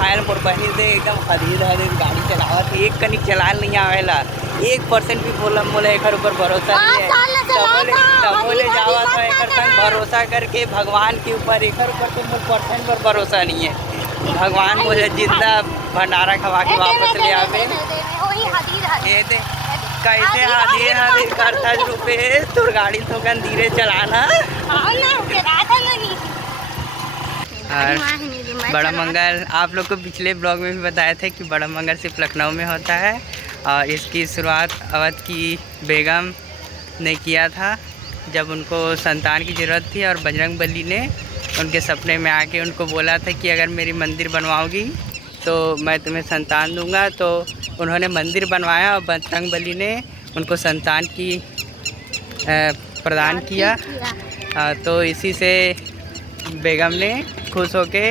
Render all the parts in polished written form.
खायल मोर बहिन दे एकदम हदीद हदीद गाड़ी चलावत, एक कनिक चलाल नहीं आवेला, 1% भी बोलम मोला एकर ऊपर भरोसा नहीं है। तब बोले जावा था एकर संग भरोसा करके भगवान के ऊपर, एकर ऊपर तो मोर % पर भरोसा नहीं है। भगवान मुझे जिंदा भंडारा खवा के वापस ले आवे। ये दे कैसे हदीद हदीद करता रुपए तोर गाड़ी थोकन धीरे चलाना। और बड़ा मंगल आप लोग को पिछले ब्लॉग में भी बताए थे कि बड़ा मंगल सिर्फ लखनऊ में होता है और इसकी शुरुआत अवध की बेगम ने किया था जब उनको संतान की ज़रूरत थी और बजरंगबली ने उनके सपने में आके उनको बोला था कि अगर मेरी मंदिर बनवाओगी तो मैं तुम्हें संतान दूंगा। तो उन्होंने मंदिर बनवाया और बजरंगबली ने उनको संतान की प्रदान किया। तो इसी से बेगम ने खुश होके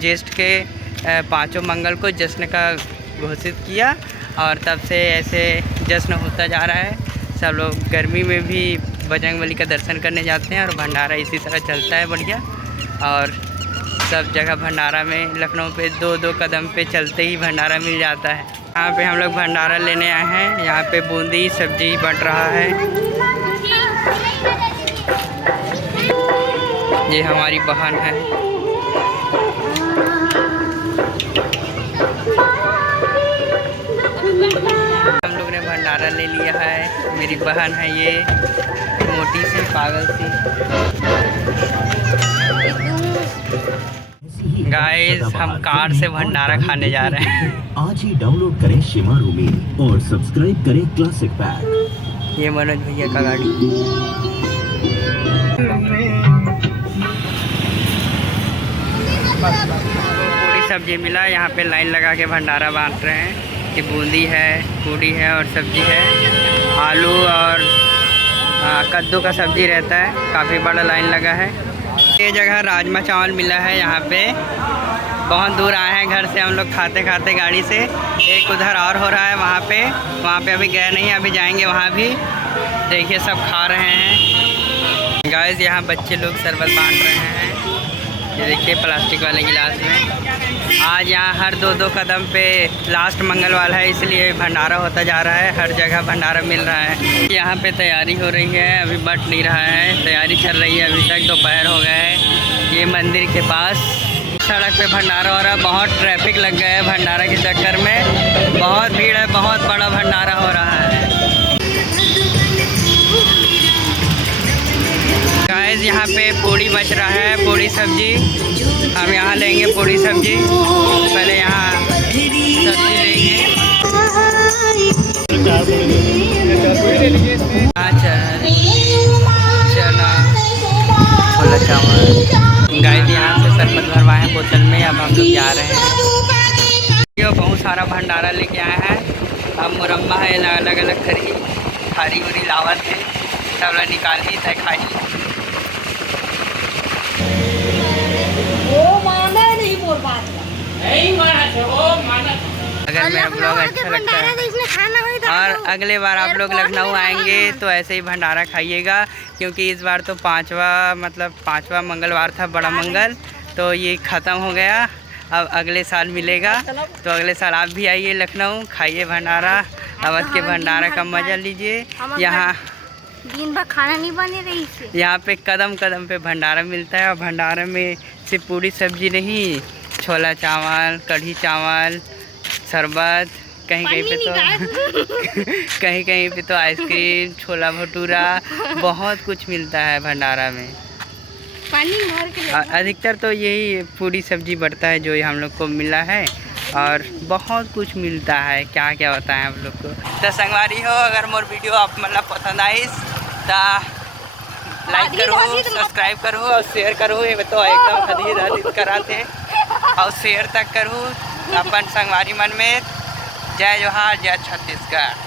ज्येष्ठ के 5 मंगल को जश्न का घोषित किया और तब से ऐसे जश्न होता जा रहा है। सब लोग गर्मी में भी बजरंगबली का दर्शन करने जाते हैं और भंडारा इसी तरह चलता है बढ़िया। और सब जगह भंडारा में लखनऊ पे 2-2 कदम पे चलते ही भंडारा मिल जाता है। यहाँ पे हम लोग भंडारा लेने आए हैं। यहाँ पे बूंदी सब्जी बट रहा है। ये हमारी बहन है। हम लोग ने भंडारा ले लिया है। मेरी बहन है ये, मोटी सी पागल सी। गाइस हम कार से भंडारा खाने जा रहे हैं। आज ही डाउनलोड करें शिमारू में और सब्सक्राइब करें क्लासिक पैक। ये मनोज भैया का गाड़ी। पूरी सब्जी मिला, यहाँ पे लाइन लगा के भंडारा बांट रहे हैं। कि बूंदी है, पूड़ी है और सब्जी है, आलू और कद्दू का सब्जी रहता है। काफ़ी बड़ा लाइन लगा है। ये जगह राजमा चावल मिला है। यहाँ पे बहुत दूर आए हैं घर से हम लोग खाते खाते गाड़ी से। एक उधर और हो रहा है वहाँ पे अभी गए नहीं, अभी जाएंगे वहाँ भी। देखिए सब खा रहे हैं। गाइस यहाँ बच्चे लोग शरबत बांट रहे हैं। ये देखिए प्लास्टिक वाले गिलास में। आज यहाँ हर 2-2 कदम पे लास्ट मंगलवार है, इसलिए भंडारा होता जा रहा है। हर जगह भंडारा मिल रहा है। यहाँ पे तैयारी हो रही है, अभी बट नहीं रहा है, तैयारी चल रही है। अभी तक दोपहर हो गया है। ये मंदिर के पास सड़क पे भंडारा हो रहा है। बहुत ट्रैफिक लग गया है भंडारा के चक्कर में। बहुत भीड़ है, बहुत बड़ा भंडारा हो रहा है। गाइस यहाँ पे पूड़ी बच रहा है, पूड़ी सब्जी। हम यहाँ लेंगे पूड़ी सब्जी। पहले यहाँ सब्जी लेंगे। चना, छोला चावल। गाइस यहाँ से शरबत भरवाए हैं बोतल में। अब हम लोग जा रहे हैं। ये बहुत सारा भंडारा लेके आए हैं। अब मुरम्मा है, अलग अलग हरी उरी लावत है, सब लोग निकाल ही था खाई। अगर मेरा ब्लॉग अच्छा लगता है और अगले बार आप लोग लखनऊ आएंगे तो ऐसे ही भंडारा खाइएगा, क्योंकि इस बार तो 5वां मंगलवार था, बड़ा मंगल। तो ये ख़त्म हो गया। अब अगले साल मिलेगा, तो अगले साल आप भी आइए लखनऊ, खाइए भंडारा। अवध के भंडारा का मज़ा लीजिए। यहाँ दिन भर खाना नहीं बने रही से। यहाँ पे कदम कदम पे भंडारा मिलता है और भंडारा में सिर्फ पूरी सब्जी नहीं, छोला चावल, कढ़ी चावल, शरबत, कहीं कहीं पे तो आइसक्रीम, छोला भटूरा, बहुत कुछ मिलता है भंडारा में। पानी भर के अधिकतर तो यही पूरी सब्जी बढ़ता है जो हम लोग को मिला है। और बहुत कुछ मिलता है, क्या क्या होता है हम लोग को। तो संगवारी हो, अगर मोर वीडियो आप मतलब पसंद आई तो लाइक करो, सब्सक्राइब करो और शेयर करो। ये तो एकदम हदीद कराते हैं और शेयर तक करो। अपन संगवारी मन में जय जोहार, जय छत्तीसगढ़।